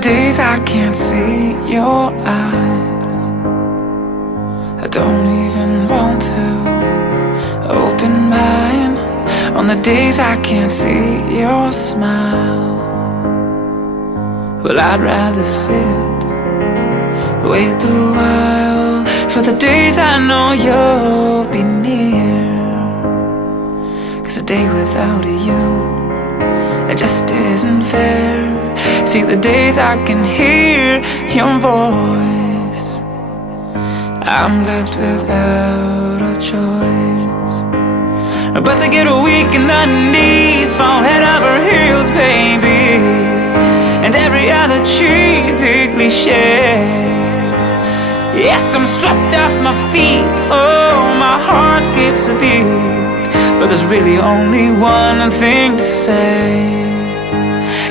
days I can't see your eyes, I don't even want to open mine. On the days I can't see your smile, well, I'd rather sit, wait a while for the days I know you'll be near. 'Cause a day without you, it just isn't fair. See, the days I can hear your voice, I'm left without a choice but to get weak in the knees, fall head over heels, baby, and every other cheesy cliche. Yes, I'm swept off my feet, oh, my heart skips a beat, but there's really only one thing to say: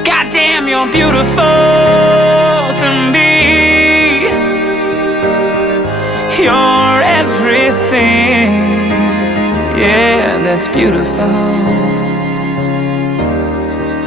goddamn, you're beautiful to me. You're everything, yeah, that's beautiful.